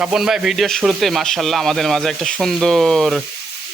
স্বপন ভাই ভিডিওর শুরুতে মাশাআল্লাহ আমাদের মাঝে একটা সুন্দর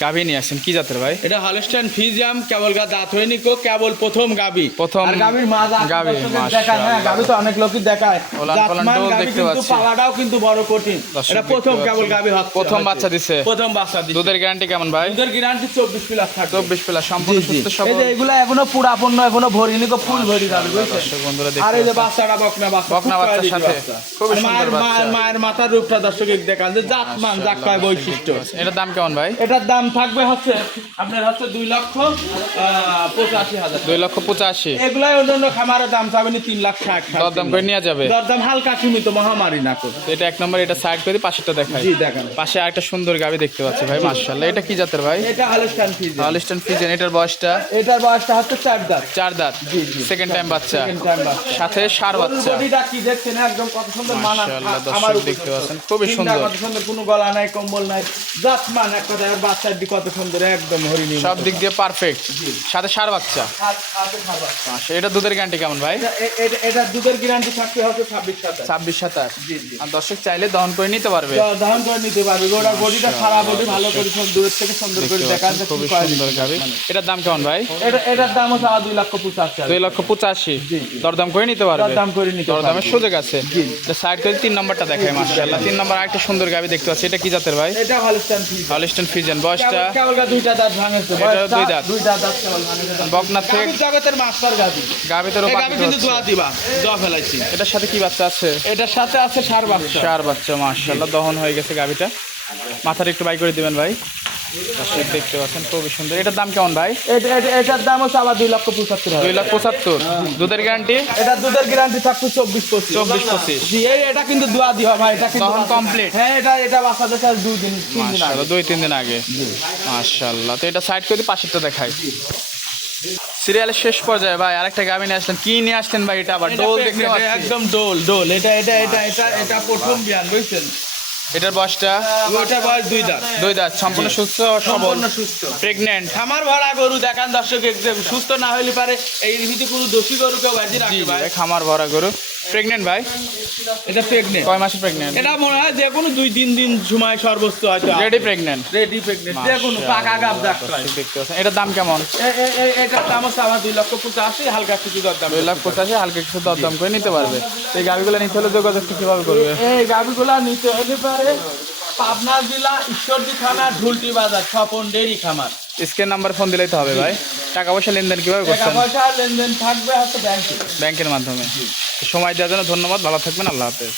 গাভী নিয়ে আসেন, কি জাতের ভাই? এটা হলস্টাইন ফ্রিজিয়াম, কেবল দাঁত হয়নি কো, কেবল প্রথম গাভী। প্রথম আর গাভীর মা গাভী, দেখায়, হ্যাঁ গাভী তো অনেক লোকই দেখায়, ওলান পালান ডোল দেখতে পাচ্ছি, পালাটাও কিন্তু বড় কঠিন। এটা প্রথম কেবল গাভী হচ্ছে, প্রথম বাচ্চা দিছে, প্রথম বাচ্চা দিছে। দুধের গ্যারান্টি কেমন ভাই? দুধের গ্যারান্টি 24 প্লাস থাকবে। 24 প্লাস সম্পূর্ণ সুস্থ সবল। এই যে এগুলা এখনো পুরা পূর্ণ, এখনো ভরিনি কো, ফুল ভরি যাবে বুঝছেন দর্শক বন্ধুরা আর দেখতে এই যে পাচ্ছেন বাচ্চাটা বকনা বাচ্চা, বকনা বাচ্চার সাথে খুব আর সুন্দর বাচ্চা। মায়ের মাথার রূপটা দর্শক দেখান যে জাতমান জাতকায় বৈশিষ্ট্য। এটার দাম কেমন ভাই? এটার দাম থাকবে হচ্ছে আপনার হচ্ছে 2,85,000। 2,85,000। এগুলাই অন্যান্য খামারের দাম চাবেন 3,60,000। দরদাম করে নেওয়া যাবে? দরদাম হালকা সীমিত, মহামারী না করে। এটা এক নম্বর, এটা সাইড করে পাশেরটা দেখাই। জি দেখেন, পাশে আরেকটা সুন্দর গাভী দেখতে পাচ্ছি ভাই, মাশাআল্লাহ। এটা কি জাতের ভাই? এটা হলস্টাইন ফ্রিজিয়ান। Holstein Friesian. এটার বয়সটা? এটার বয়সটা হচ্ছে 4 দাঁত। 4 দাঁত। জি জি, সেকেন্ড টাইম বাচ্চা, সেকেন্ড টাইম বাচ্চা, সাথে ষাঁড় বাচ্চা। বডিটা কি দেখছেন একদম কত সুন্দর মানা। মাশাআল্লাহ আমার দর্শক দেখতে পাচ্ছেন খুবই তিনটা সুন্দর, কত সুন্দর, কোনো গলা নাই, কম্বল নাই, জাতমান এক কথায়। আর বাচ্চার দিক কত সুন্দর, একদম হরিণী সব দিক দিয়ে পারফেক্ট, সাথে ষাঁড় বাচ্চা। আচ্ছা, এটা দুধের গ্যারান্টি কেমন ভাই? এটা দুধের গ্যারান্টি থাকতে হবে 26-27। 26-27। জি জি, আর দর্শক চাইলে দহন করে নিতে পারবে। দহন করে নিতে পারবে। ওরা বডিটা সারা বডি ভালো করে দূরের থেকে সুন্দর করে দেখান যে খুবই কি quality। সুন্দর গাভী। এটার দাম কেমন ভাই? এটার দাম হচ্ছে 2,85,000। 2,85,000। জি। দরদাম করে নিতে পারবে? দরদাম করে নিতে পারবে। দরদামের সুযোগ আছে। সাইড করে 3 নম্বরটা দেখায়, মাশাআল্লাহ। 3 নম্বর আরেকটা সুন্দর গাভী দেখতে পাচ্ছি, এটা কি জাতের ভাই? এটা হলস্টাইন ফ্রিজিয়ান। Holstein Friesian. বয়সটা? কেবল দুইটা দাঁত ভাঙেছে, এটা দুই দাঁত। দুইটা দাঁত কেবল ভাঙেছে। বকনা থেকে গাভীর জগতের মাস্টার গাভী। গাভীতেরও এই গাভী কিন্তু দোয়া দিবা, দোয়া ফেলাইছি। এটার সাথে কি বাচ্চা আছে? এটার সাথে আছে ষাঁড় বাচ্চা। ষাঁড় বাচ্চা, মাশাআল্লাহ। দহন হয়ে গেছে গাভীটা। মাথার একটু বাই করে দিবেন ভাই। দর্শক দেখতে পাচ্ছেন খুবই সুন্দর। এটার দাম কেমন ভাই? এটার দাম হচ্ছে আবার 2,75,000। 2,75,000। দুধের গ্যারান্টি? এটা দুধের গ্যারান্টি থাকবে 24-25। 24-25। জি, এটা কিন্তু দোয়া দিবা ভাই, এটা কিন্তু দহন কমপ্লিট? হ্যাঁ, এটা বাচ্চা দেশে 2 দিন 3 দিন আগে। মাশাআল্লাহ, 2-3 দিন আগে। মাশাআল্লাহ। তো এটা সাইড করে পাশেরটা দেখাই। সিরিয়ালের শেষ পর্যায়ে ভাই আরেকটা গাভী নিয়ে আসলেন, কি নিয়ে আসলেন ভাই? এটা আবার ডোল দেখতে পাচ্ছি, একদম ডোল। এটা প্রথম বিয়ান বুঝছেন। এটার বয়সটা? ওটা বয়স 2 দাঁত। 2 দাঁত। সম্পূর্ণ সুস্থ সবল, সম্পূর্ণ সুস্থ, প্রেগন্যান্ট। খামার ভরা গরু দেখান দর্শক, সুস্থ না হইলে পারে এই ভিতরে কোনো দোষী গরুকে বাজি রাখে ভাই। খামার ভরা গরু, প্রেগন্যান্ট ভাই? এটা প্রেগন্যান্ট। কয় মাসে প্রেগন্যান্ট? এটা মনে হয় যে কোনো 2-3 দিন সময় সর্বোচ্চ হয়তো রেডি প্রেগন্যান্ট। রেডি প্রেগন্যান্ট, যে কোনো পাকা গাব দেখতে হয়। দেখতে পাচ্ছেন। এটার দাম কেমন? এটার দাম হচ্ছে আমার 2,85,000, হালকা কিছু দরদাম। 2,85,000, হালকা কিছু দরদাম করে নিতে পারবে। এই গাভীগুলো নিতে হলে যোগাযোগ কিভাবে করবে? এই গাভীগুলা নিতে হলে পারে পাবনা জেলা ঈশ্বরদী থানা ঢুলটি বাজার স্বপন ডেইরি খামার। স্ক্যান নাম্বার ফোন দিলেই তো হবে ভাই। টাকা পয়সা লেনদেন কিভাবে টাকা করছেন? পয়সা লেনদেন থাকবে হচ্ছে ব্যাংকে। ব্যাংকের মাধ্যমে। সময় দেওয়ার জন্য ধন্যবাদ, ভালো থাকবেন, আল্লাহ হাফেজ।